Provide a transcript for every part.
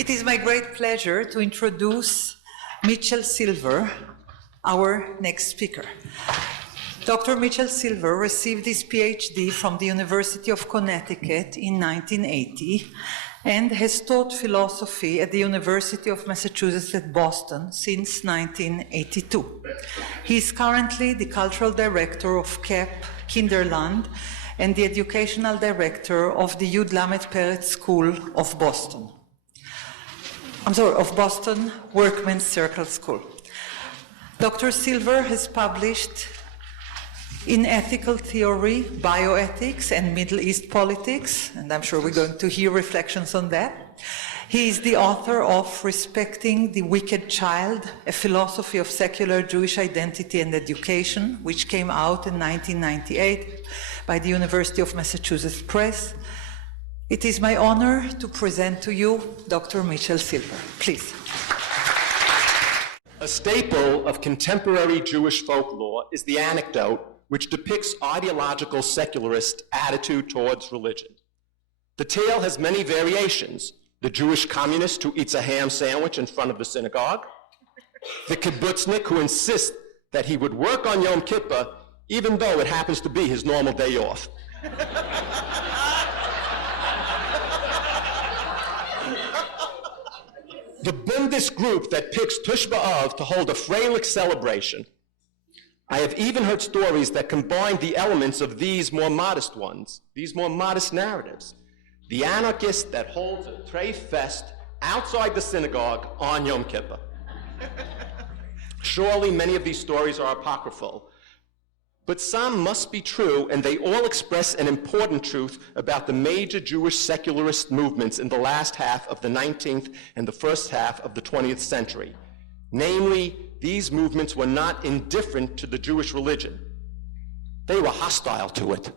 It is my great pleasure to introduce Mitchell Silver, our next speaker. Dr. Mitchell Silver received his PhD from the University of Connecticut in 1980 and has taught philosophy at the University of Massachusetts at Boston since 1982. He is currently the cultural director of Kinderland and the educational director of the Yud Lamed Peretz School of Boston. Of Boston Workmen Circle School. Dr. Silver has published in ethical theory, bioethics, and Middle East politics, and I'm sure we're going to hear reflections on that. He is the author of Respecting the Wicked Child, a philosophy of secular Jewish identity and education, which came out in 1998 by the University of Massachusetts Press. It is my honor to present to you Dr. Mitchell Silver. Please. A staple of contemporary Jewish folklore is the anecdote which depicts ideological secularist attitude towards religion. The tale has many variations. The Jewish communist who eats a ham sandwich in front of the synagogue, the kibbutznik who insists that he would work on Yom Kippur even though it happens to be his normal day off. The Bundist group that picks Tush B'Av to hold a Freilich celebration. I have even heard stories that combine the elements of these more modest ones, these more modest narratives. The anarchist that holds a Treif Fest outside the synagogue on Yom Kippur. Surely many of these stories are apocryphal, but some must be true, and they all express an important truth about the major Jewish secularist movements in the last half of the 19th and the first half of the 20th century. Namely, these movements were not indifferent to the Jewish religion. They were hostile to it.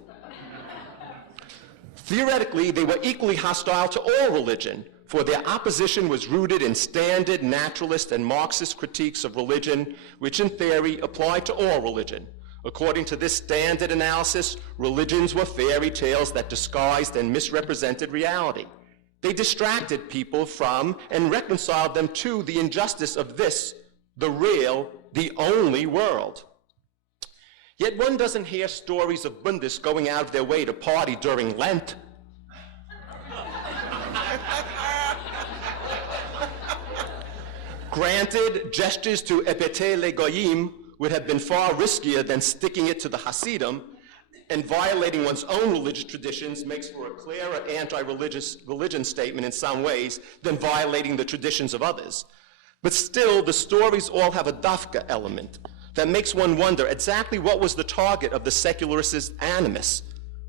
Theoretically, they were equally hostile to all religion, for their opposition was rooted in standard naturalist and Marxist critiques of religion, which in theory applied to all religion. According to this standard analysis, religions were fairy tales that disguised and misrepresented reality. They distracted people from and reconciled them to the injustice of this, the real, the only world. Yet one doesn't hear stories of Bundists going out of their way to party during Lent. Granted, gestures to epete le goyim would have been far riskier than sticking it to the Hasidim, and violating one's own religious traditions makes for a clearer anti-religion statement in some ways than violating the traditions of others. But still, the stories all have a dafka element that makes one wonder exactly what was the target of the secularists' animus.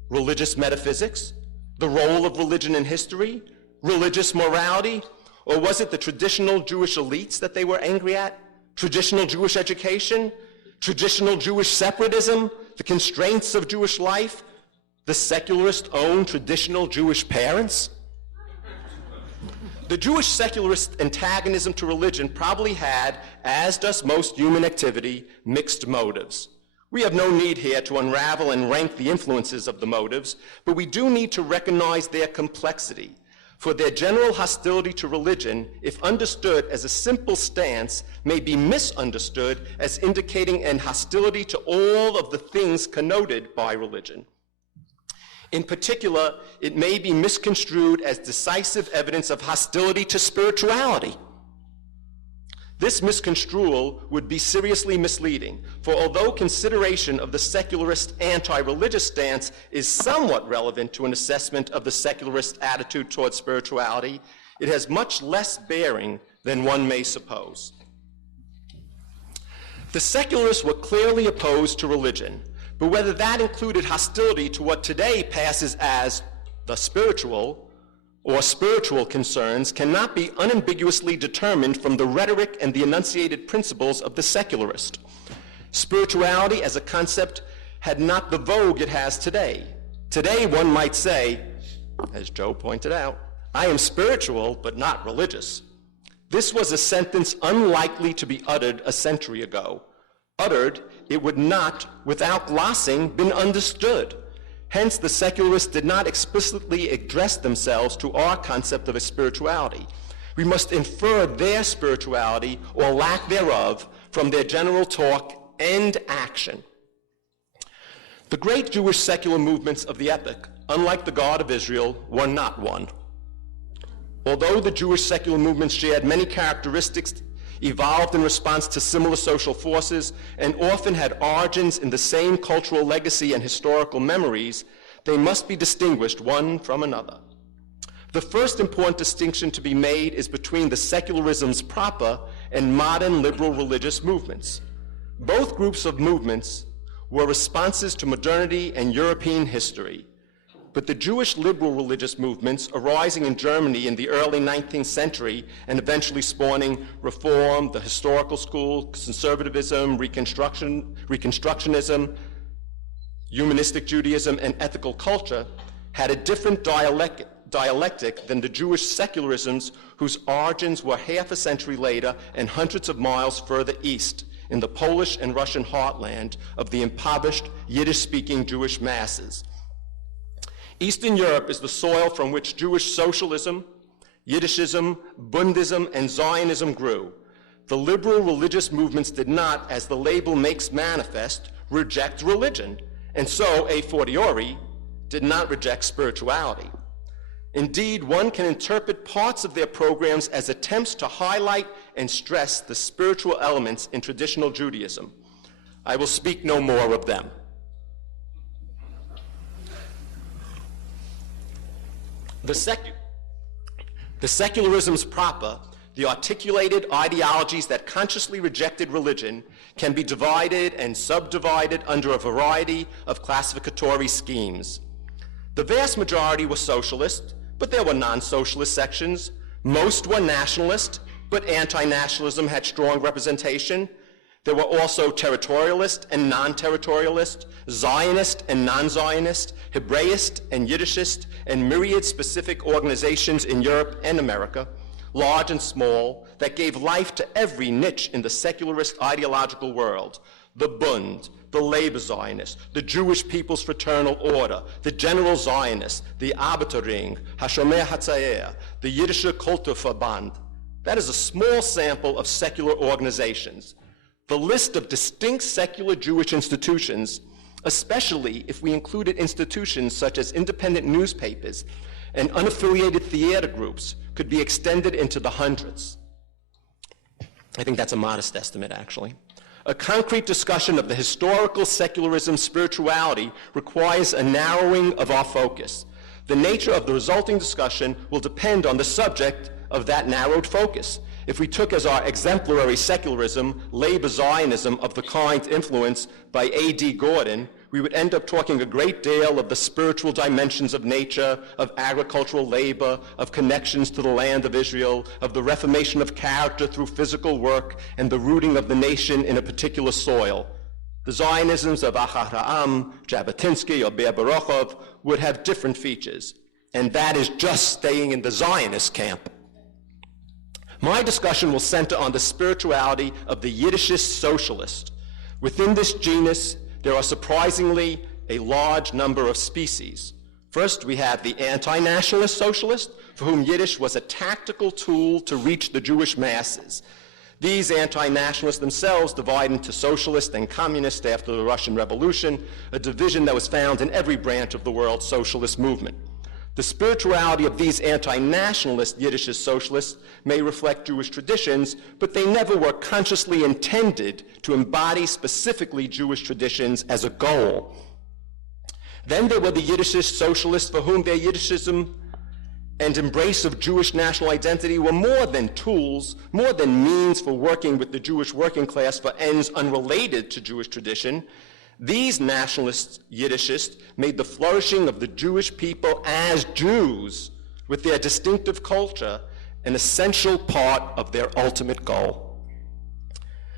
Religious metaphysics? The role of religion in history? Religious morality? Or was it the traditional Jewish elites that they were angry at? Traditional Jewish education? Traditional Jewish separatism? The constraints of Jewish life? The secularist own traditional Jewish parents? The Jewish secularist antagonism to religion probably had, as does most human activity, mixed motives. We have no need here to unravel and rank the influences of the motives, but we do need to recognize their complexity. For their general hostility to religion, if understood as a simple stance, may be misunderstood as indicating an hostility to all of the things connoted by religion. In particular, it may be misconstrued as decisive evidence of hostility to spirituality. This misconstrual would be seriously misleading, for although consideration of the secularist anti-religious stance is somewhat relevant to an assessment of the secularist attitude towards spirituality, it has much less bearing than one may suppose. The secularists were clearly opposed to religion, but whether that included hostility to what today passes as the spiritual or spiritual concerns cannot be unambiguously determined from the rhetoric and the enunciated principles of the secularist. Spirituality as a concept had not the vogue it has today. Today one might say, as Joe pointed out, I am spiritual but not religious. This was a sentence unlikely to be uttered a century ago. Uttered, it would not, without glossing, been understood. Hence, the secularists did not explicitly address themselves to our concept of a spirituality. We must infer their spirituality or lack thereof from their general talk and action. The great Jewish secular movements of the epoch, unlike the God of Israel, were not one. Although the Jewish secular movements shared many characteristics, evolved in response to similar social forces, and often had origins in the same cultural legacy and historical memories, they must be distinguished one from another. The first important distinction to be made is between the secularisms proper and modern liberal religious movements. Both groups of movements were responses to modernity and European history, but the Jewish liberal religious movements arising in Germany in the early 19th century and eventually spawning Reform, the historical school, conservatism, Reconstructionism, humanistic Judaism, and ethical culture had a different dialectic than the Jewish secularisms whose origins were half a century later and hundreds of miles further east in the Polish and Russian heartland of the impoverished Yiddish-speaking Jewish masses. Eastern Europe is the soil from which Jewish socialism, Yiddishism, Bundism, and Zionism grew. The liberal religious movements did not, as the label makes manifest, reject religion, and so, a fortiori, did not reject spirituality. Indeed, one can interpret parts of their programs as attempts to highlight and stress the spiritual elements in traditional Judaism. I will speak no more of them. The secularisms proper, the articulated ideologies that consciously rejected religion, can be divided and subdivided under a variety of classificatory schemes. The vast majority were socialist, but there were non-socialist sections. Most were nationalist, but anti-nationalism had strong representation. There were also territorialist and non-territorialist, Zionist and non-Zionist, Hebraist and Yiddishist, and myriad specific organizations in Europe and America, large and small, that gave life to every niche in the secularist ideological world: the Bund, the Labor Zionists, the Jewish People's Fraternal Order, the General Zionists, the Arbeiterring, Hashomer Hatzair, the Yiddische Kulturverband. That is a small sample of secular organizations. The list of distinct secular Jewish institutions, especially if we included institutions such as independent newspapers and unaffiliated theater groups, could be extended into the hundreds. I think that's a modest estimate, actually. A concrete discussion of the historical secularism spirituality requires a narrowing of our focus. The nature of the resulting discussion will depend on the subject of that narrowed focus. If we took as our exemplary secularism labor Zionism of the kind influenced by A.D. Gordon, we would end up talking a great deal of the spiritual dimensions of nature, of agricultural labor, of connections to the land of Israel, of the reformation of character through physical work, and the rooting of the nation in a particular soil. The Zionisms of Achad Ha'am, Jabotinsky, or Ber Baruchov would have different features, and that is just staying in the Zionist camp. My discussion will center on the spirituality of the Yiddishist socialist. Within this genus, there are surprisingly a large number of species. First, we have the anti-nationalist socialist, for whom Yiddish was a tactical tool to reach the Jewish masses. These anti-nationalists themselves divide into socialist and communist after the Russian Revolution, a division that was found in every branch of the world's socialist movement. The spirituality of these anti-nationalist Yiddish socialists may reflect Jewish traditions, but they never were consciously intended to embody specifically Jewish traditions as a goal. Then there were the Yiddish socialists for whom their Yiddishism and embrace of Jewish national identity were more than tools, more than means for working with the Jewish working class for ends unrelated to Jewish tradition. These nationalist Yiddishists made the flourishing of the Jewish people as Jews with their distinctive culture an essential part of their ultimate goal.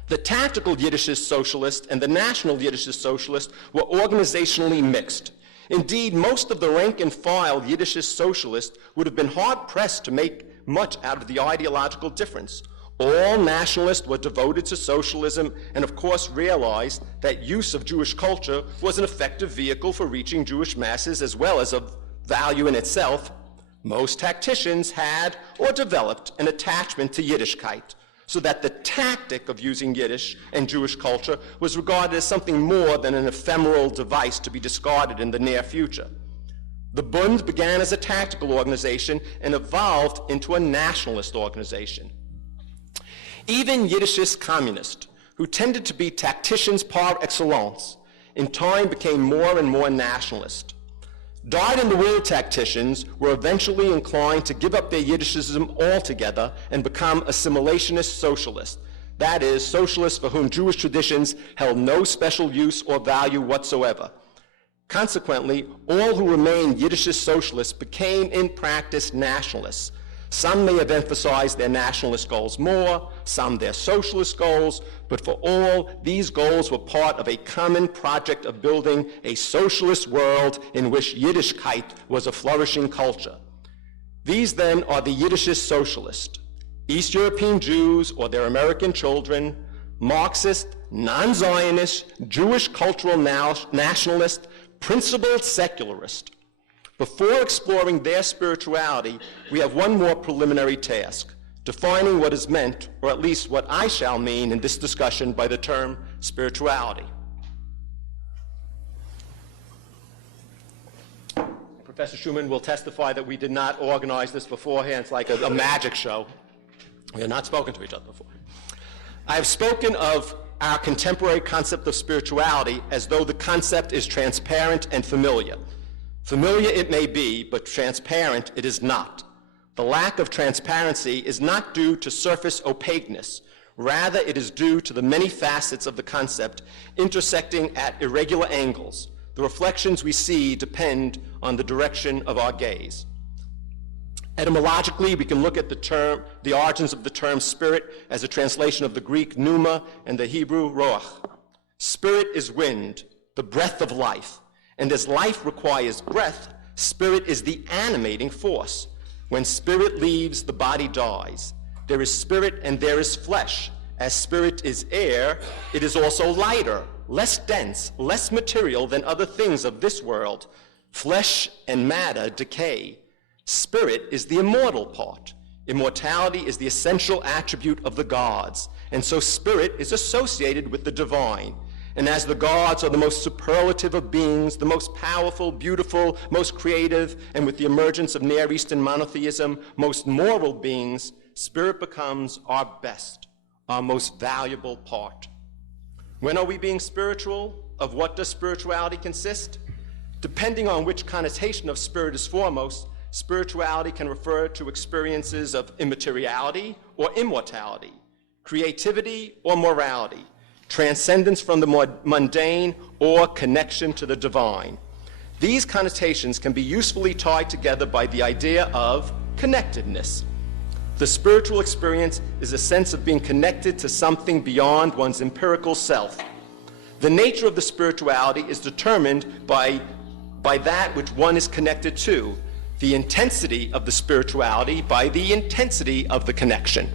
The tactical Yiddishist socialist and the national Yiddishist socialist were organizationally mixed. Indeed, most of the rank and file Yiddishist socialists would have been hard-pressed to make much out of the ideological difference. All nationalists were devoted to socialism and, of course, realized that use of Jewish culture was an effective vehicle for reaching Jewish masses as well as of value in itself. Most tacticians had or developed an attachment to Yiddishkeit, so that the tactic of using Yiddish and Jewish culture was regarded as something more than an ephemeral device to be discarded in the near future. The Bund began as a tactical organization and evolved into a nationalist organization. Even Yiddishist communists, who tended to be tacticians par excellence, in time became more and more nationalist. Dyed-in-the-wool tacticians were eventually inclined to give up their Yiddishism altogether and become assimilationist socialists. That is, socialists for whom Jewish traditions held no special use or value whatsoever. Consequently, all who remained Yiddishist socialists became, in practice, nationalists. Some may have emphasized their nationalist goals more, some their socialist goals, but for all, these goals were part of a common project of building a socialist world in which Yiddishkeit was a flourishing culture. These, then, are the Yiddishist socialists, East European Jews or their American children, Marxist, non-Zionist, Jewish cultural nationalist, principled secularist. Before exploring their spirituality, we have one more preliminary task, defining what is meant, or at least what I shall mean in this discussion by the term spirituality. Professor Schumann will testify that we did not organize this beforehand. It's like a magic show. We have not spoken to each other before. I have spoken of our contemporary concept of spirituality as though the concept is transparent and familiar. Familiar it may be, but transparent it is not. The lack of transparency is not due to surface opaqueness. Rather, it is due to the many facets of the concept intersecting at irregular angles. The reflections we see depend on the direction of our gaze. Etymologically, we can look at the origins of the term spirit as a translation of the Greek pneuma and the Hebrew roach. Spirit is wind, the breath of life. And as life requires breath, spirit is the animating force. When spirit leaves, the body dies. There is spirit and there is flesh. As spirit is air, it is also lighter, less dense, less material than other things of this world. Flesh and matter decay. Spirit is the immortal part. Immortality is the essential attribute of the gods, and so spirit is associated with the divine. And as the gods are the most superlative of beings, the most powerful, beautiful, most creative, and with the emergence of Near Eastern monotheism, most moral beings, spirit becomes our best, our most valuable part. When are we being spiritual? Of what does spirituality consist? Depending on which connotation of spirit is foremost, spirituality can refer to experiences of immateriality or immortality, creativity or morality, transcendence from the more mundane, or connection to the divine. These connotations can be usefully tied together by the idea of connectedness. The spiritual experience is a sense of being connected to something beyond one's empirical self. The nature of the spirituality is determined by that which one is connected to, the intensity of the spirituality by the intensity of the connection.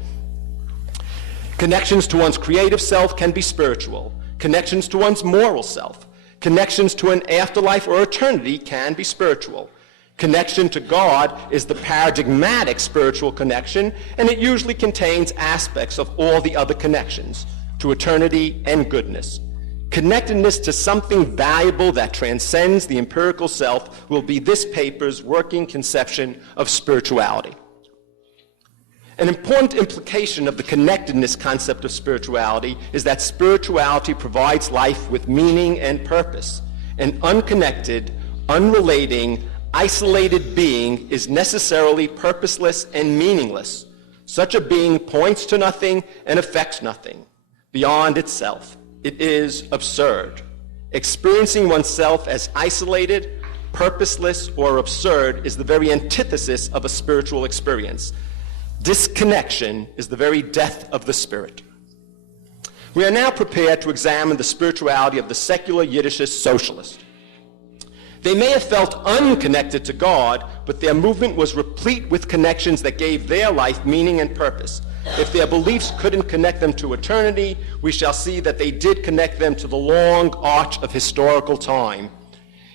Connections to one's creative self can be spiritual. Connections to one's moral self. Connections to an afterlife or eternity can be spiritual. Connection to God is the paradigmatic spiritual connection, and it usually contains aspects of all the other connections to eternity and goodness. Connectedness to something valuable that transcends the empirical self will be this paper's working conception of spirituality. An important implication of the connectedness concept of spirituality is that spirituality provides life with meaning and purpose. An unconnected, unrelating, isolated being is necessarily purposeless and meaningless. Such a being points to nothing and affects nothing beyond itself. It is absurd. Experiencing oneself as isolated, purposeless, or absurd is the very antithesis of a spiritual experience. Disconnection is the very death of the spirit. We are now prepared to examine the spirituality of the secular Yiddishist socialist. They may have felt unconnected to God, but their movement was replete with connections that gave their life meaning and purpose. If their beliefs couldn't connect them to eternity, we shall see that they did connect them to the long arch of historical time.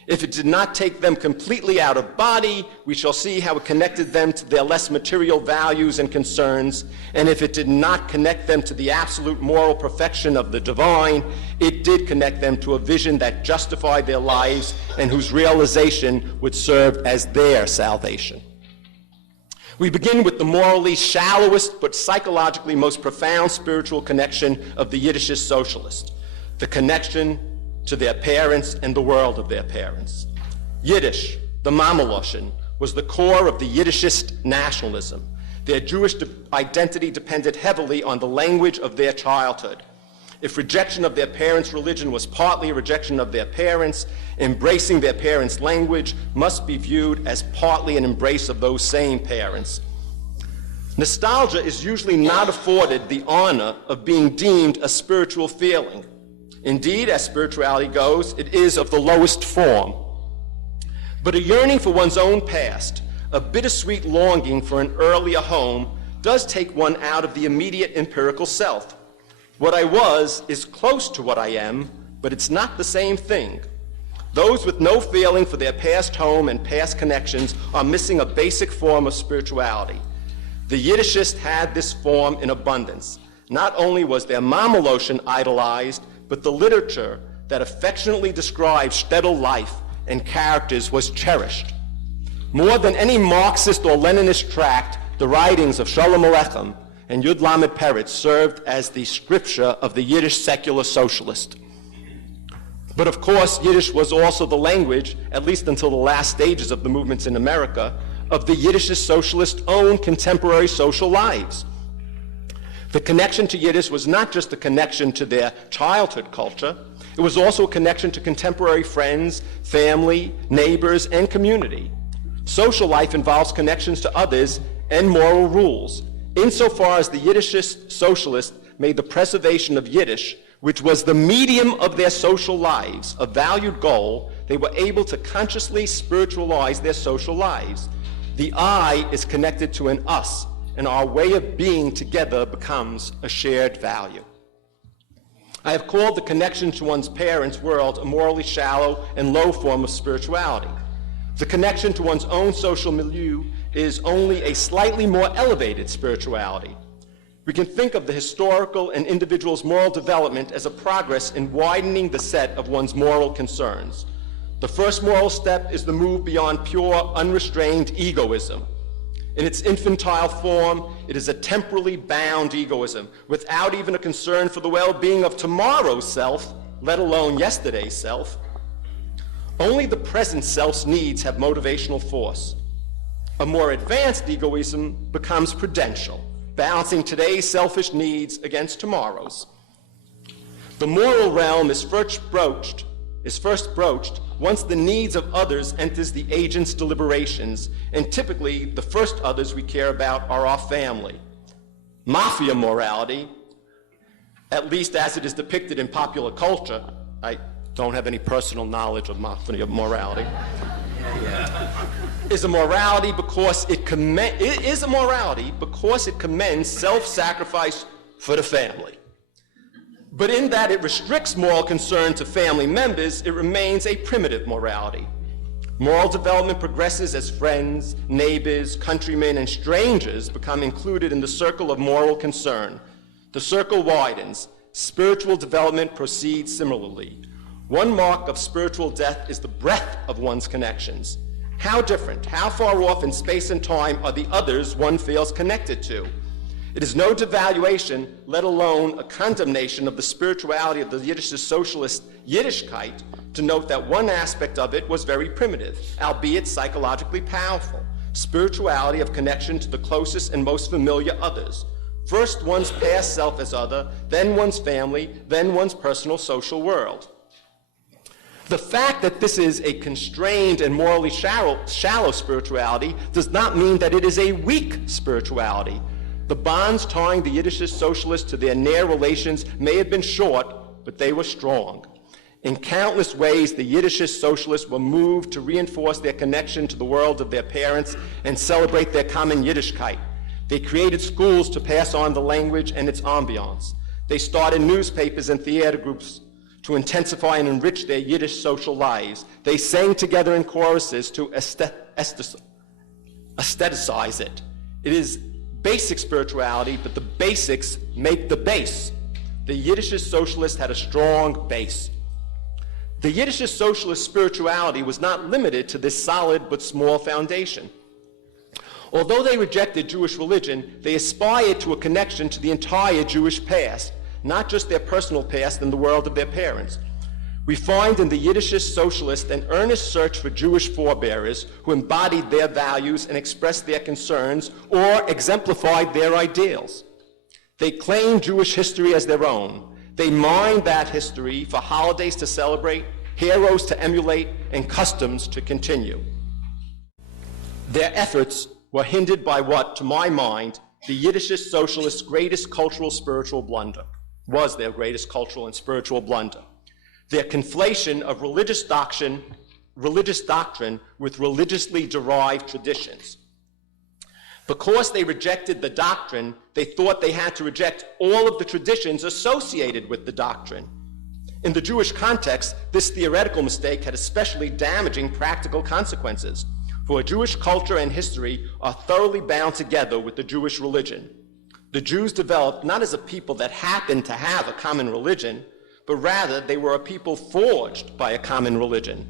If it did not take them completely out of body, we shall see how it connected them to their less material values and concerns. And if it did not connect them to the absolute moral perfection of the divine, it did connect them to a vision that justified their lives and whose realization would serve as their salvation. We begin with the morally shallowest but psychologically most profound spiritual connection of the Yiddishist socialist, the connection to their parents and the world of their parents. Yiddish, the Mamaloshin, was the core of the Yiddishist nationalism. Their Jewish identity depended heavily on the language of their childhood. If rejection of their parents' religion was partly a rejection of their parents, embracing their parents' language must be viewed as partly an embrace of those same parents. Nostalgia is usually not afforded the honor of being deemed a spiritual feeling. Indeed, as spirituality goes, it is of the lowest form. But a yearning for one's own past, a bittersweet longing for an earlier home, does take one out of the immediate empirical self. What I was is close to what I am, but it's not the same thing. Those with no feeling for their past home and past connections are missing a basic form of spirituality. The Yiddishists had this form in abundance. Not only was their Mamaloshin idolized, but the literature that affectionately describes shtetl life and characters was cherished. More than any Marxist or Leninist tract, the writings of Shalom Aleichem and Yud Lamed Peretz served as the scripture of the Yiddish secular socialist. But of course, Yiddish was also the language, at least until the last stages of the movements in America, of the Yiddishist socialists' own contemporary social lives. The connection to Yiddish was not just a connection to their childhood culture, it was also a connection to contemporary friends, family, neighbors, and community. Social life involves connections to others and moral rules, insofar as the Yiddishist socialists made the preservation of Yiddish, which was the medium of their social lives, a valued goal. They were able to consciously spiritualize their social lives. The I is connected to an us, and our way of being together becomes a shared value. I have called the connection to one's parents' world a morally shallow and low form of spirituality. The connection to one's own social milieu is only a slightly more elevated spirituality. We can think of the historical and individual's moral development as a progress in widening the set of one's moral concerns. The first moral step is the move beyond pure, unrestrained egoism. In its infantile form, it is a temporally bound egoism, without even a concern for the well-being of tomorrow's self, let alone yesterday's self. Only the present self's needs have motivational force. A more advanced egoism becomes prudential, balancing today's selfish needs against tomorrow's. The moral realm is first broached once the needs of others enters the agent's deliberations, and typically the first others we care about are our family. Mafia morality, at least as it is depicted in popular culture, I don't have any personal knowledge of mafia morality, is a morality because it commends self-sacrifice for the family. But in that it restricts moral concern to family members, it remains a primitive morality. Moral development progresses as friends, neighbors, countrymen, and strangers become included in the circle of moral concern. The circle widens. Spiritual development proceeds similarly. One mark of spiritual death is the breadth of one's connections. How different, how far off in space and time are the others one feels connected to? It is no devaluation, let alone a condemnation of the spirituality of the Yiddish socialist Yiddishkeit to note that one aspect of it was very primitive, albeit psychologically powerful. Spirituality of connection to the closest and most familiar others. First one's past self as other, then one's family, then one's personal social world. The fact that this is a constrained and morally shallow spirituality does not mean that it is a weak spirituality. The bonds tying the Yiddish socialists to their near relations may have been short, but they were strong. In countless ways, the Yiddish socialists were moved to reinforce their connection to the world of their parents and celebrate their common Yiddishkeit. They created schools to pass on the language and its ambiance. They started newspapers and theater groups to intensify and enrich their Yiddish social lives. They sang together in choruses to aestheticize it. It is basic spirituality, but the basics make the base. The Yiddish socialist had a strong base. The Yiddish socialist spirituality was not limited to this solid but small foundation. Although they rejected Jewish religion, they aspired to a connection to the entire Jewish past, not just their personal past and the world of their parents. We find in the Yiddish socialist an earnest search for Jewish forebearers who embodied their values and expressed their concerns or exemplified their ideals. They claimed Jewish history as their own. They mined that history for holidays to celebrate, heroes to emulate, and customs to continue. Their efforts were hindered by what, to my mind, the Yiddish socialists' greatest cultural spiritual blunder was their greatest cultural and spiritual blunder. Their conflation of religious doctrine with religiously derived traditions. Because they rejected the doctrine, they thought they had to reject all of the traditions associated with the doctrine. In the Jewish context, this theoretical mistake had especially damaging practical consequences, for Jewish culture and history are thoroughly bound together with the Jewish religion. The Jews developed not as a people that happened to have a common religion, but rather they were a people forged by a common religion.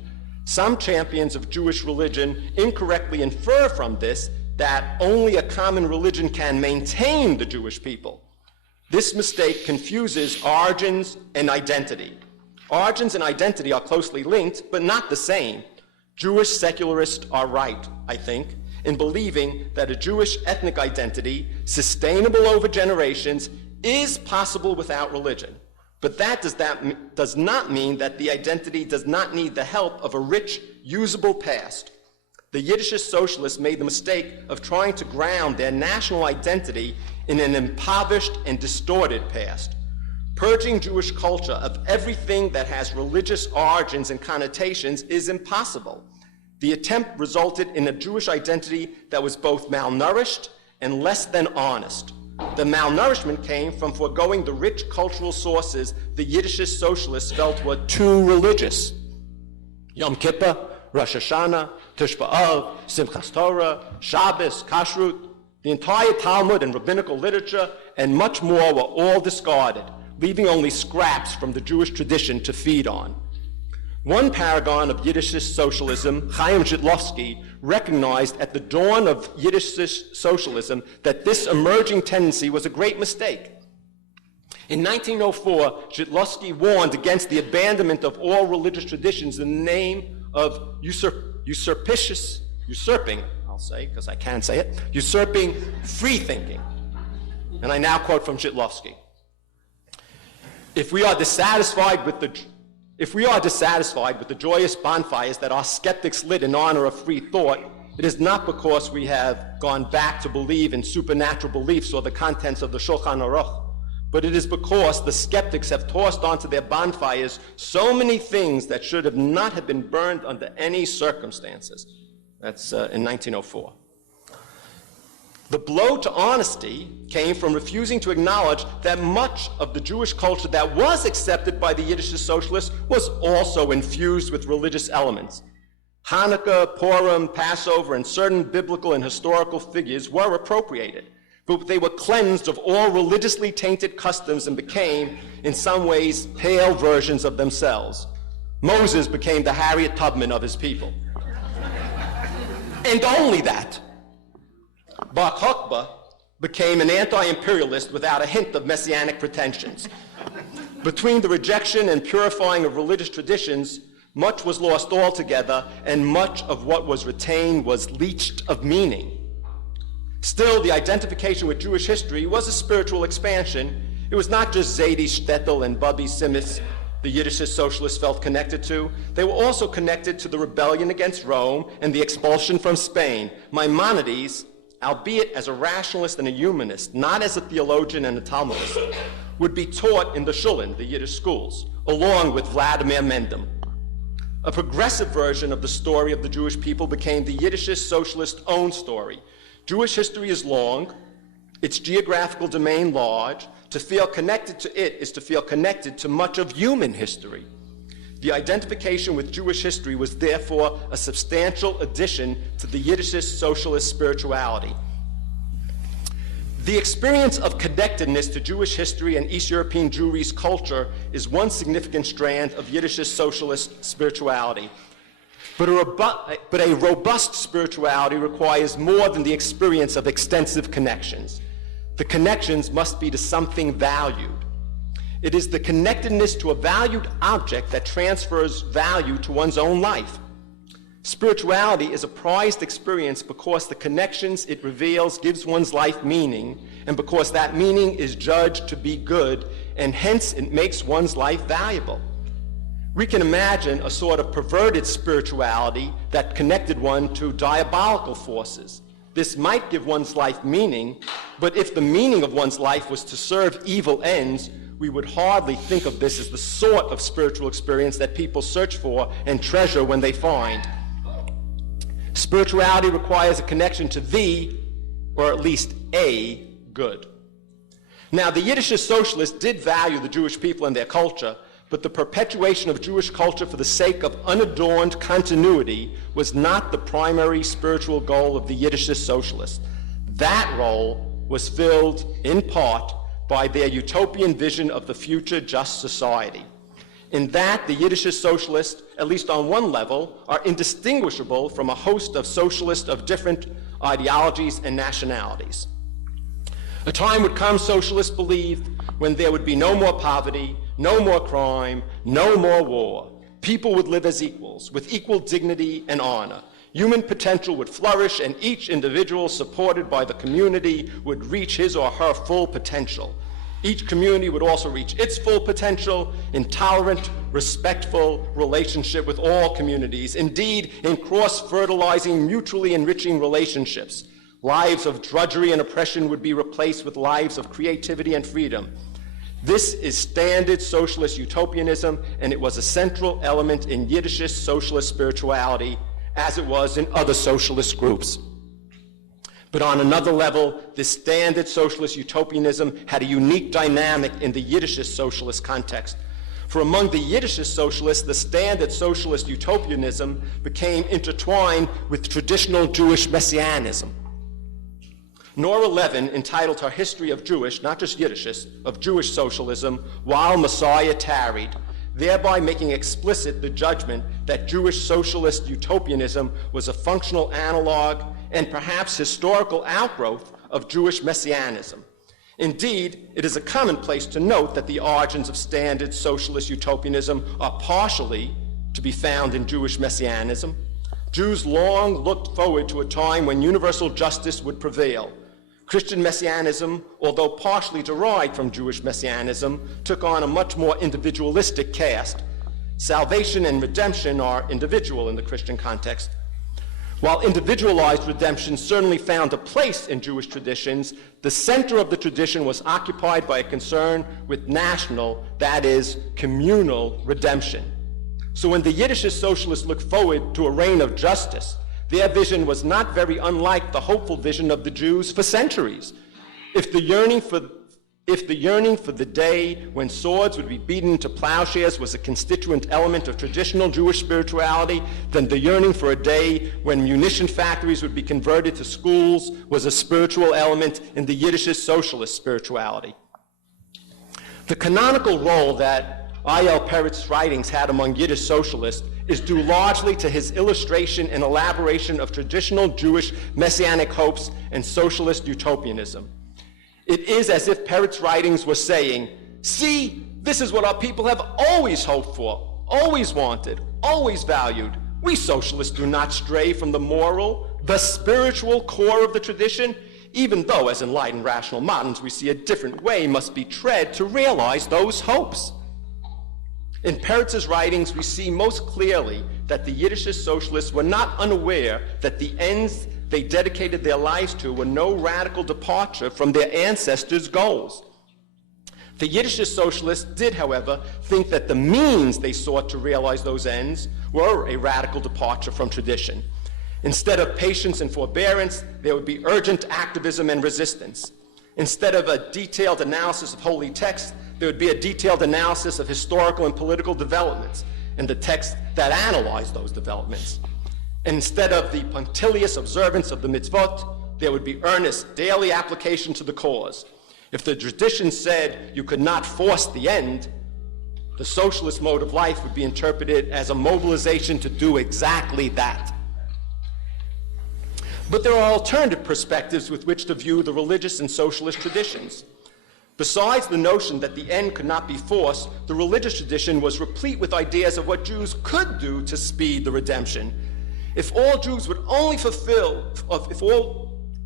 Some champions of Jewish religion incorrectly infer from this that only a common religion can maintain the Jewish people. This mistake confuses origins and identity. Origins and identity are closely linked, but not the same. Jewish secularists are right, I think, in believing that a Jewish ethnic identity, sustainable over generations, is possible without religion. But that does not mean that the identity does not need the help of a rich, usable past. The Yiddish socialists made the mistake of trying to ground their national identity in an impoverished and distorted past. Purging Jewish culture of everything that has religious origins and connotations is impossible. The attempt resulted in a Jewish identity that was both malnourished and less than honest. The malnourishment came from foregoing the rich cultural sources the Yiddish socialists felt were too religious. Yom Kippur, Rosh Hashanah, Tish B'Av, Simchas Torah, Shabbos, Kashrut, the entire Talmud and rabbinical literature, and much more were all discarded, leaving only scraps from the Jewish tradition to feed on. One paragon of Yiddish socialism, Chaim Zhidlovsky, recognized at the dawn of Yiddish socialism that this emerging tendency was a great mistake. In 1904, Zhidlovsky warned against the abandonment of all religious traditions in the name of usurping, I'll say, because I can't say it, usurping free thinking. And I now quote from Zhidlovsky. If we are dissatisfied with the joyous bonfires that our skeptics lit in honor of free thought, it is not because we have gone back to believe in supernatural beliefs or the contents of the Shulchan Aruch, but it is because the skeptics have tossed onto their bonfires so many things that should have not have been burned under any circumstances. That's in 1904. The blow to honesty came from refusing to acknowledge that much of the Jewish culture that was accepted by the Yiddish socialists was also infused with religious elements. Hanukkah, Purim, Passover, and certain biblical and historical figures were appropriated, but they were cleansed of all religiously tainted customs and became, in some ways, pale versions of themselves. Moses became the Harriet Tubman of his people. And only that. Bar Kokhba became an anti-imperialist without a hint of messianic pretensions. Between the rejection and purifying of religious traditions, much was lost altogether, and much of what was retained was leached of meaning. Still, the identification with Jewish history was a spiritual expansion. It was not just Zadie Shtetl and Bubby Simmons the Yiddish socialists felt connected to. They were also connected to the rebellion against Rome and the expulsion from Spain. Maimonides, albeit as a rationalist and a humanist, not as a theologian and a Talmudist, would be taught in the Shulen, the Yiddish schools, along with Vladimir Mendel. A progressive version of the story of the Jewish people became the Yiddish socialist own story. Jewish history is long, its geographical domain large, To feel connected to it is to feel connected to much of human history. The identification with Jewish history was therefore a substantial addition to the Yiddishist socialist spirituality. The experience of connectedness to Jewish history and East European Jewry's culture is one significant strand of Yiddishist socialist spirituality. But a robust spirituality requires more than the experience of extensive connections. The connections must be to something valued. It is the connectedness to a valued object that transfers value to one's own life. Spirituality is a prized experience because the connections it reveals gives one's life meaning, and because that meaning is judged to be good, and hence it makes one's life valuable. We can imagine a sort of perverted spirituality that connected one to diabolical forces. This might give one's life meaning, but if the meaning of one's life was to serve evil ends, we would hardly think of this as the sort of spiritual experience that people search for and treasure when they find. Spirituality requires a connection to the, or at least a, good. Now, the Yiddishist socialists did value the Jewish people and their culture, but the perpetuation of Jewish culture for the sake of unadorned continuity was not the primary spiritual goal of the Yiddishist socialists. That role was filled, in part, by their utopian vision of the future just society. In that, the Yiddishist socialists, at least on one level, are indistinguishable from a host of socialists of different ideologies and nationalities. A time would come, socialists believed, when there would be no more poverty, no more crime, no more war. People would live as equals, with equal dignity and honor. Human potential would flourish, and each individual, supported by the community, would reach his or her full potential. Each community would also reach its full potential in tolerant, respectful relationship with all communities, indeed, in cross-fertilizing, mutually enriching relationships. Lives of drudgery and oppression would be replaced with lives of creativity and freedom. This is standard socialist utopianism, and it was a central element in Yiddishist socialist spirituality, as it was in other socialist groups. But on another level, this standard socialist utopianism had a unique dynamic in the Yiddishist socialist context. For among the Yiddishist socialists, the standard socialist utopianism became intertwined with traditional Jewish messianism. Nora Levin entitled her History of Jewish, not just Yiddishist, of Jewish socialism, While Messiah Tarried, thereby making explicit the judgment that Jewish socialist utopianism was a functional analog and perhaps historical outgrowth of Jewish messianism. Indeed, it is a commonplace to note that the origins of standard socialist utopianism are partially to be found in Jewish messianism. Jews long looked forward to a time when universal justice would prevail. Christian messianism, although partially derived from Jewish messianism, took on a much more individualistic cast. Salvation and redemption are individual in the Christian context. While individualized redemption certainly found a place in Jewish traditions, the center of the tradition was occupied by a concern with national, that is, communal redemption. So when the Yiddishist socialists looked forward to a reign of justice, their vision was not very unlike the hopeful vision of the Jews for centuries. If the yearning for the day when swords would be beaten into plowshares was a constituent element of traditional Jewish spirituality, then the yearning for a day when munition factories would be converted to schools was a spiritual element in the Yiddishist socialist spirituality. The canonical role that I.L. Peretz's writings had among Yiddish socialists is due largely to his illustration and elaboration of traditional Jewish messianic hopes and socialist utopianism. It is as if Peretz's writings were saying, see, this is what our people have always hoped for, always wanted, always valued. We socialists do not stray from the moral, the spiritual core of the tradition, even though, as enlightened rational moderns, we see a different way must be tread to realize those hopes. In Peretz's writings, we see most clearly that the Yiddishist socialists were not unaware that the ends they dedicated their lives to were no radical departure from their ancestors' goals. The Yiddishist socialists did, however, think that the means they sought to realize those ends were a radical departure from tradition. Instead of patience and forbearance, there would be urgent activism and resistance. Instead of a detailed analysis of holy text, there would be a detailed analysis of historical and political developments and the texts that analyze those developments. And instead of the punctilious observance of the mitzvot, there would be earnest daily application to the cause. If the tradition said you could not force the end, the socialist mode of life would be interpreted as a mobilization to do exactly that. But there are alternative perspectives with which to view the religious and socialist traditions. Besides the notion that the end could not be forced, the religious tradition was replete with ideas of what Jews could do to speed the redemption. If all Jews would only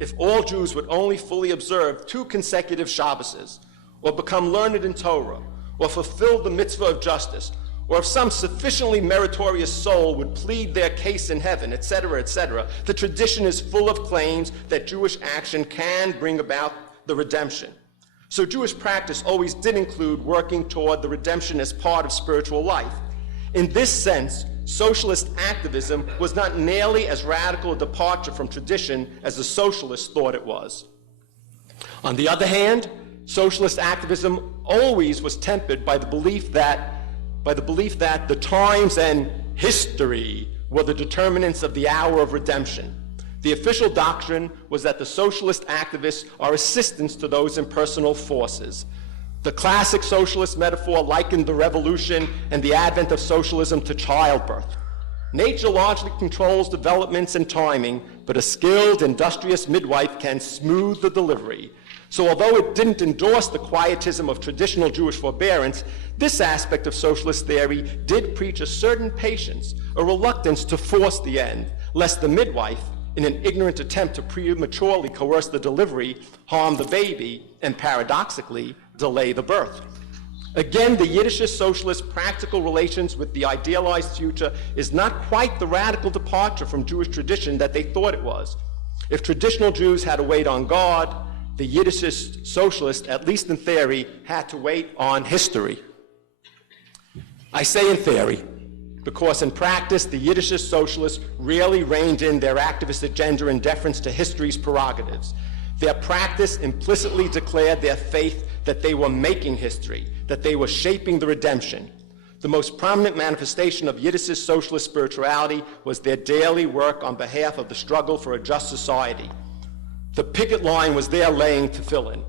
if all Jews would only fully observe 2 consecutive Shabboses, or become learned in Torah, or fulfill the mitzvah of justice, or if some sufficiently meritorious soul would plead their case in heaven, etc., etc., the tradition is full of claims that Jewish action can bring about the redemption. So Jewish practice always did include working toward the redemption as part of spiritual life. In this sense, socialist activism was not nearly as radical a departure from tradition as the socialists thought it was. On the other hand, socialist activism always was tempered by the belief that the times and history were the determinants of the hour of redemption. The official doctrine was that the socialist activists are assistants to those impersonal forces. The classic socialist metaphor likened the revolution and the advent of socialism to childbirth. Nature largely controls developments and timing, but a skilled, industrious midwife can smooth the delivery. So although it didn't endorse the quietism of traditional Jewish forbearance, this aspect of socialist theory did preach a certain patience, a reluctance to force the end, lest the midwife, in an ignorant attempt to prematurely coerce the delivery, harm the baby, and paradoxically, delay the birth. Again, the Yiddishist socialist practical relations with the idealized future is not quite the radical departure from Jewish tradition that they thought it was. If traditional Jews had to wait on God, the Yiddishist socialist, at least in theory, had to wait on history. I say in theory, because in practice, the Yiddishist socialists rarely reined in their activist agenda in deference to history's prerogatives. Their practice implicitly declared their faith that they were making history, that they were shaping the redemption. The most prominent manifestation of Yiddishist socialist spirituality was their daily work on behalf of the struggle for a just society. The picket line was their laying tefillin,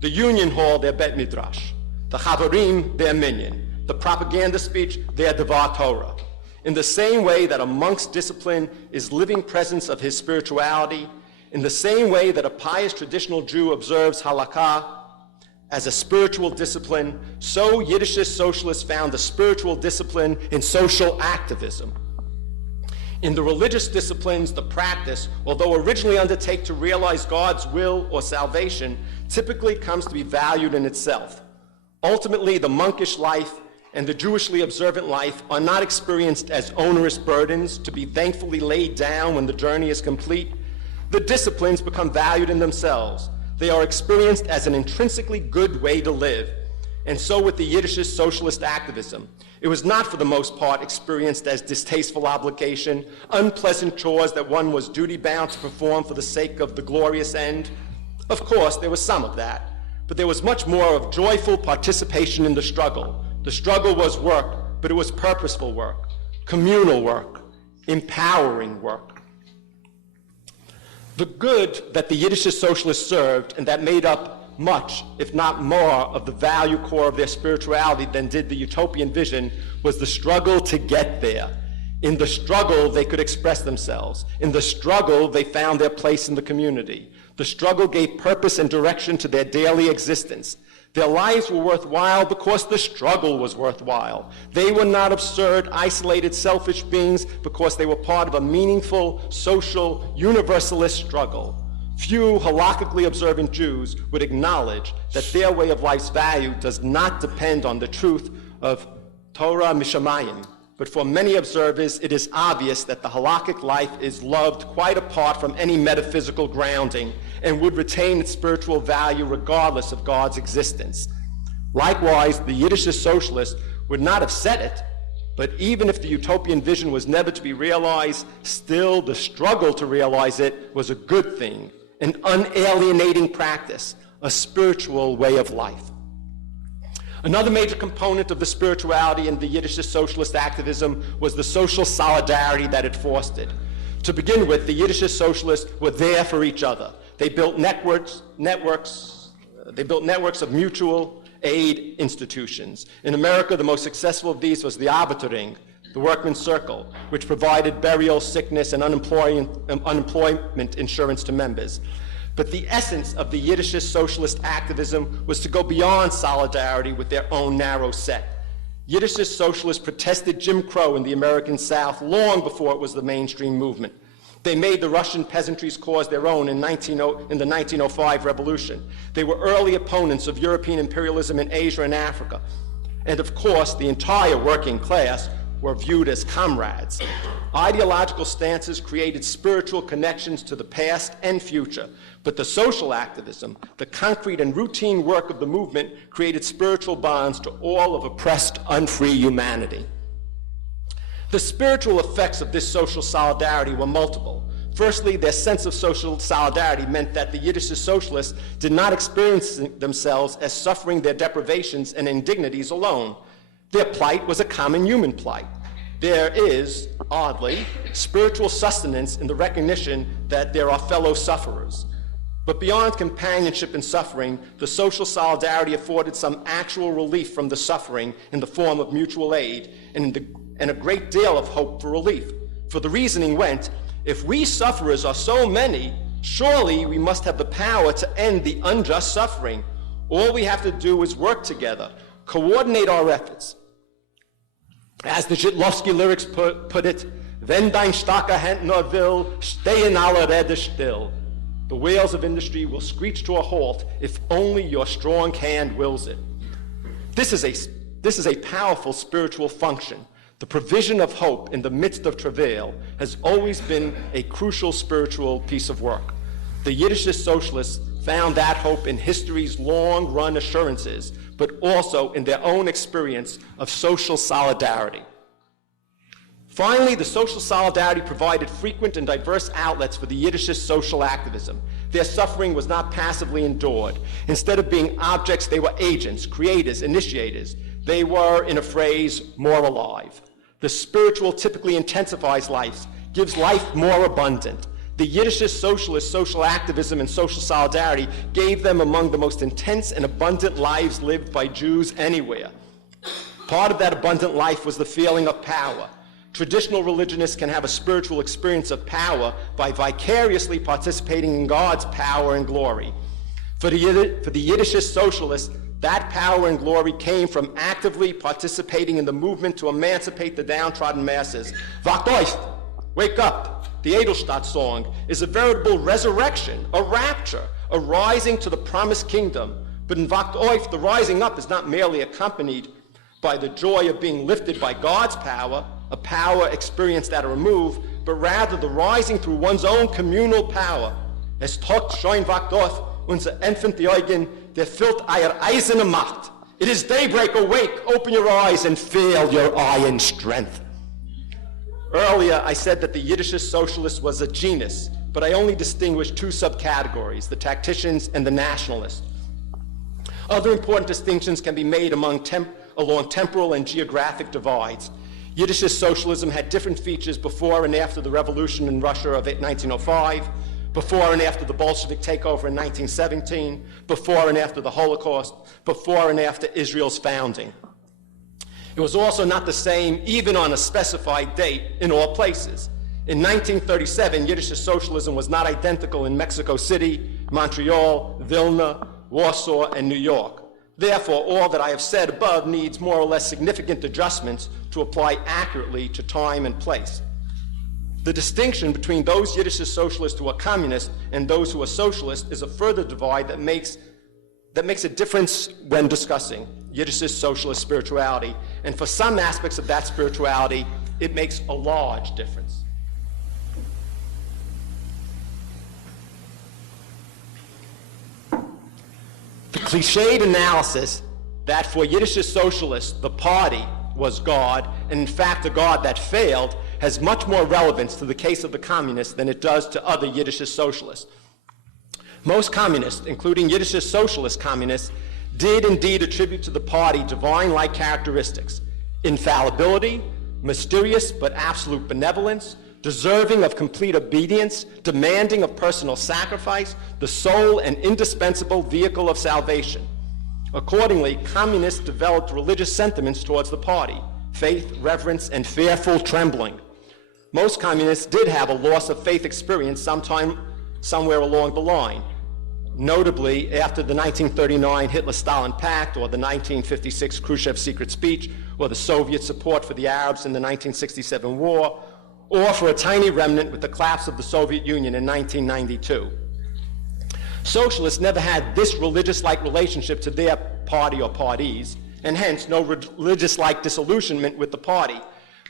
the union hall their bet midrash, the chavarim their minyan, the propaganda speech their devar Torah. In the same way that a monk's discipline is living presence of his spirituality, in the same way that a pious traditional Jew observes halakha as a spiritual discipline, so Yiddishist socialists found a spiritual discipline in social activism. In the religious disciplines, the practice, although originally undertaken to realize God's will or salvation, typically comes to be valued in itself. Ultimately, the monkish life and the Jewishly observant life are not experienced as onerous burdens to be thankfully laid down when the journey is complete. The disciplines become valued in themselves. They are experienced as an intrinsically good way to live. And so with the Yiddishist socialist activism. It was not for the most part experienced as distasteful obligation, unpleasant chores that one was duty-bound to perform for the sake of the glorious end. Of course, there was some of that, but there was much more of joyful participation in the struggle. The struggle was work, but it was purposeful work, communal work, empowering work. The good that the Yiddishist socialists served and that made up much, if not more, of the value core of their spirituality than did the utopian vision was the struggle to get there. In the struggle, they could express themselves. In the struggle, they found their place in the community. The struggle gave purpose and direction to their daily existence. Their lives were worthwhile because the struggle was worthwhile. They were not absurd, isolated, selfish beings because they were part of a meaningful, social, universalist struggle. Few halakhically observant Jews would acknowledge that their way of life's value does not depend on the truth of Torah mishamayim, but for many observers it is obvious that the halakhic life is loved quite apart from any metaphysical grounding and would retain its spiritual value regardless of God's existence. Likewise, the Yiddishist socialists would not have said it, but even if the utopian vision was never to be realized, still the struggle to realize it was a good thing, an unalienating practice, a spiritual way of life. Another major component of the spirituality in the Yiddishist socialist activism was the social solidarity that it fostered. To begin with, the Yiddishist socialists were there for each other. They built networks of mutual aid institutions. In America, the most successful of these was the Arbeiterring, the Workmen's Circle, which provided burial, sickness, and unemployment insurance to members. But the essence of the Yiddishist socialist activism was to go beyond solidarity with their own narrow set. Yiddishist socialists protested Jim Crow in the American South long before it was the mainstream movement. They made the Russian peasantry's cause their own in the 1905 revolution. They were early opponents of European imperialism in Asia and Africa. And of course, the entire working class were viewed as comrades. Ideological stances created spiritual connections to the past and future, but the social activism, the concrete and routine work of the movement, created spiritual bonds to all of oppressed, unfree humanity. The spiritual effects of this social solidarity were multiple. Firstly, their sense of social solidarity meant that the Yiddishist socialists did not experience themselves as suffering their deprivations and indignities alone. Their plight was a common human plight. There is, oddly, spiritual sustenance in the recognition that there are fellow sufferers. But beyond companionship and suffering, the social solidarity afforded some actual relief from the suffering in the form of mutual aid and a great deal of hope for relief. For the reasoning went, if we sufferers are so many, surely we must have the power to end the unjust suffering. All we have to do is work together, coordinate our efforts. As the Zhitlowski lyrics put it, wenn dein starker Hand nur will, stehen alle Räder still. The wheels of industry will screech to a halt if only your strong hand wills it. This is a powerful spiritual function. The provision of hope in the midst of travail has always been a crucial spiritual piece of work. The Yiddishist socialists found that hope in history's long-run assurances, but also in their own experience of social solidarity. Finally, the social solidarity provided frequent and diverse outlets for the Yiddishist social activism. Their suffering was not passively endured. Instead of being objects, they were agents, creators, initiators. They were, in a phrase, more alive. The spiritual typically intensifies life, gives life more abundant. The Yiddishist socialist social activism and social solidarity gave them among the most intense and abundant lives lived by Jews anywhere. Part of that abundant life was the feeling of power. Traditional religionists can have a spiritual experience of power by vicariously participating in God's power and glory. For the Yiddishist socialists, that power and glory came from actively participating in the movement to emancipate the downtrodden masses. Wacht euch! Wake up! The Edelstadt song is a veritable resurrection, a rapture, a rising to the promised kingdom. But in Wacht euch, the rising up is not merely accompanied by the joy of being lifted by God's power, a power experienced at a remove, but rather the rising through one's own communal power. Es tot schon wacht euch, unser Enfant die Augen, der füllt euer eiserne Macht. It is daybreak, awake, open your eyes and feel your iron strength. Earlier, I said that the Yiddishist socialist was a genus, but I only distinguished two subcategories, the tacticians and the nationalists. Other important distinctions can be made along temporal and geographic divides. Yiddishist socialism had different features before and after the revolution in Russia of 1905, before and after the Bolshevik takeover in 1917, before and after the Holocaust, before and after Israel's founding. It was also not the same, even on a specified date, in all places. In 1937, Yiddishist socialism was not identical in Mexico City, Montreal, Vilna, Warsaw, and New York. Therefore, all that I have said above needs more or less significant adjustments to apply accurately to time and place. The distinction between those Yiddishist socialists who are communist and those who are socialist is a further divide that makes a difference when discussing Yiddishist socialist spirituality. And for some aspects of that spirituality, it makes a large difference. The cliched analysis that for Yiddishist socialists, the party was God, and in fact a God that failed, has much more relevance to the case of the communists than it does to other Yiddishist socialists. Most communists, including Yiddishist socialist communists, did indeed attribute to the party divine-like characteristics: infallibility, mysterious but absolute benevolence, deserving of complete obedience, demanding of personal sacrifice, the sole and indispensable vehicle of salvation. Accordingly, communists developed religious sentiments towards the party: faith, reverence, and fearful trembling. Most communists did have a loss of faith experience sometime somewhere along the line, notably after the 1939 Hitler-Stalin Pact, or the 1956 Khrushchev secret speech, or the Soviet support for the Arabs in the 1967 war, or for a tiny remnant with the collapse of the Soviet Union in 1992. Socialists never had this religious-like relationship to their party or parties, and hence no religious-like disillusionment with the party.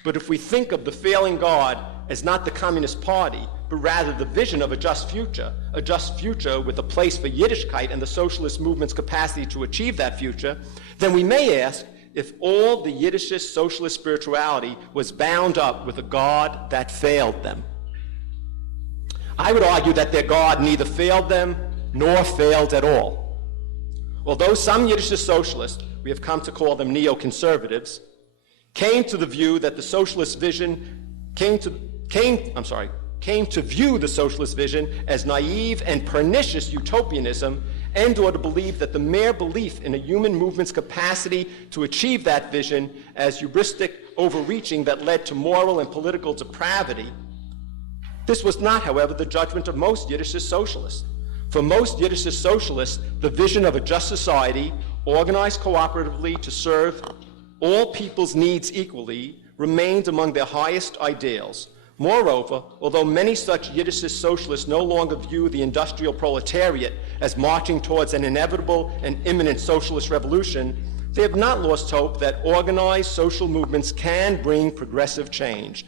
But if we think of the failing God as not the Communist Party, but rather the vision of a just future with a place for Yiddishkeit and the socialist movement's capacity to achieve that future, then we may ask if all the Yiddishist socialist spirituality was bound up with a God that failed them. I would argue that their God neither failed them nor failed at all. Although some Yiddishist socialists, we have come to call them neoconservatives, came to view the socialist vision as naive and pernicious utopianism, and or to believe that the mere belief in a human movement's capacity to achieve that vision as hubristic overreaching that led to moral and political depravity. This was not, however, the judgment of most Yiddishist socialists. For most Yiddishist socialists, the vision of a just society, organized cooperatively to serve all people's needs equally, remained among their highest ideals. Moreover, although many such Yiddishist socialists no longer view the industrial proletariat as marching towards an inevitable and imminent socialist revolution, they have not lost hope that organized social movements can bring progressive change.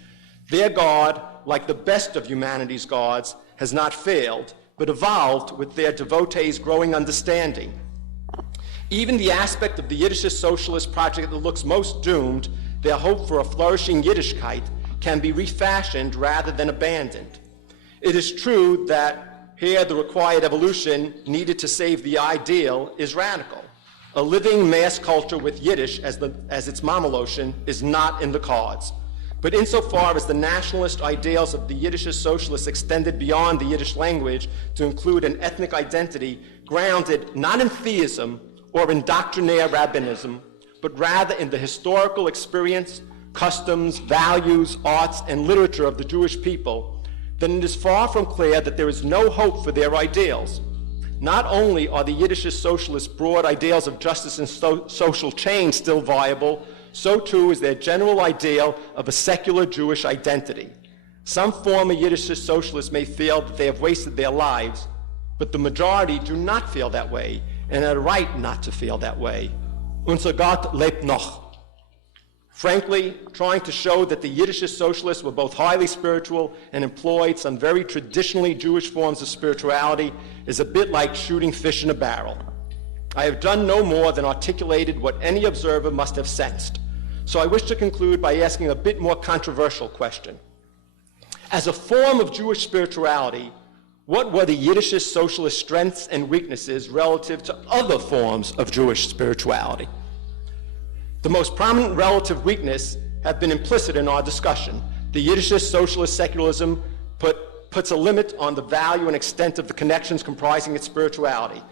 Their God, like the best of humanity's gods, has not failed, but evolved with their devotees' growing understanding. Even the aspect of the Yiddishist socialist project that looks most doomed, their hope for a flourishing Yiddishkeit, can be refashioned rather than abandoned. It is true that here the required evolution needed to save the ideal is radical. A living mass culture with Yiddish as its mamalotion is not in the cards. But insofar as the nationalist ideals of the Yiddishist socialists extended beyond the Yiddish language to include an ethnic identity grounded not in theism or in doctrinaire rabbinism, but rather in the historical experience, customs, values, arts, and literature of the Jewish people, then it is far from clear that there is no hope for their ideals. Not only are the Yiddishist socialists' broad ideals of justice and social change still viable, so too is their general ideal of a secular Jewish identity. Some former Yiddishist socialists may feel that they have wasted their lives, but the majority do not feel that way, and are right not to feel that way. Unser Gott lebt noch. Frankly, trying to show that the Yiddishist socialists were both highly spiritual and employed some very traditionally Jewish forms of spirituality is a bit like shooting fish in a barrel. I have done no more than articulated what any observer must have sensed. So I wish to conclude by asking a bit more controversial question. As a form of Jewish spirituality, what were the Yiddishist socialist strengths and weaknesses relative to other forms of Jewish spirituality? The most prominent relative weakness have been implicit in our discussion. The Yiddishist socialist secularism puts a limit on the value and extent of the connections comprising its spirituality.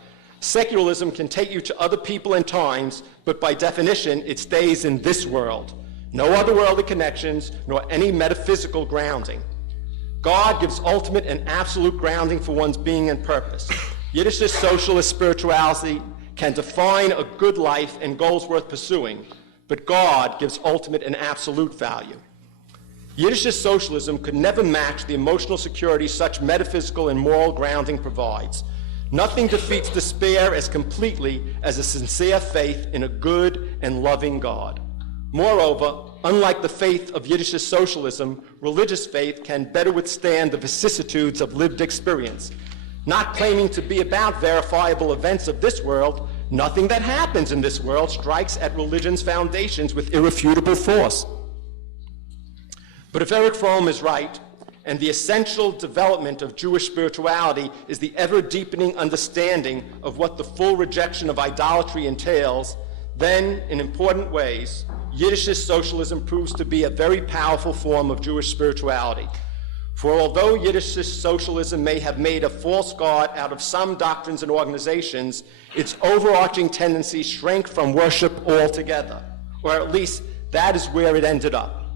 Secularism can take you to other people and times, but by definition, it stays in this world. No other worldly connections, nor any metaphysical grounding. God gives ultimate and absolute grounding for one's being and purpose. Yiddishist socialist spirituality can define a good life and goals worth pursuing, but God gives ultimate and absolute value. Yiddishist socialism could never match the emotional security such metaphysical and moral grounding provides. Nothing defeats despair as completely as a sincere faith in a good and loving God. Moreover, unlike the faith of Yiddishist socialism, religious faith can better withstand the vicissitudes of lived experience. Not claiming to be about verifiable events of this world, nothing that happens in this world strikes at religion's foundations with irrefutable force. But if Eric Fromm is right, and the essential development of Jewish spirituality is the ever-deepening understanding of what the full rejection of idolatry entails, then, in important ways, Yiddishist socialism proves to be a very powerful form of Jewish spirituality. For although Yiddishist socialism may have made a false god out of some doctrines and organizations, its overarching tendencies shrank from worship altogether, or at least that is where it ended up.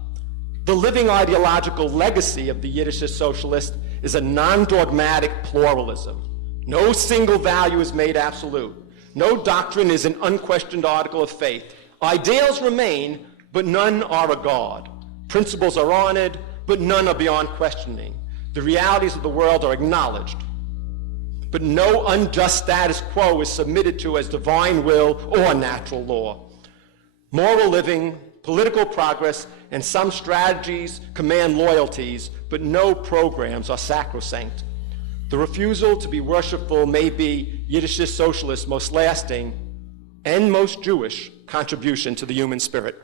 The living ideological legacy of the Yiddishist socialist is a non-dogmatic pluralism. No single value is made absolute. No doctrine is an unquestioned article of faith. Ideals remain, but none are a god. Principles are honored, but none are beyond questioning. The realities of the world are acknowledged, but no unjust status quo is submitted to as divine will or natural law. Moral living, political progress, and some strategies command loyalties, but no programs are sacrosanct. The refusal to be worshipful may be Yiddishist socialist's most lasting and most Jewish contribution to the human spirit.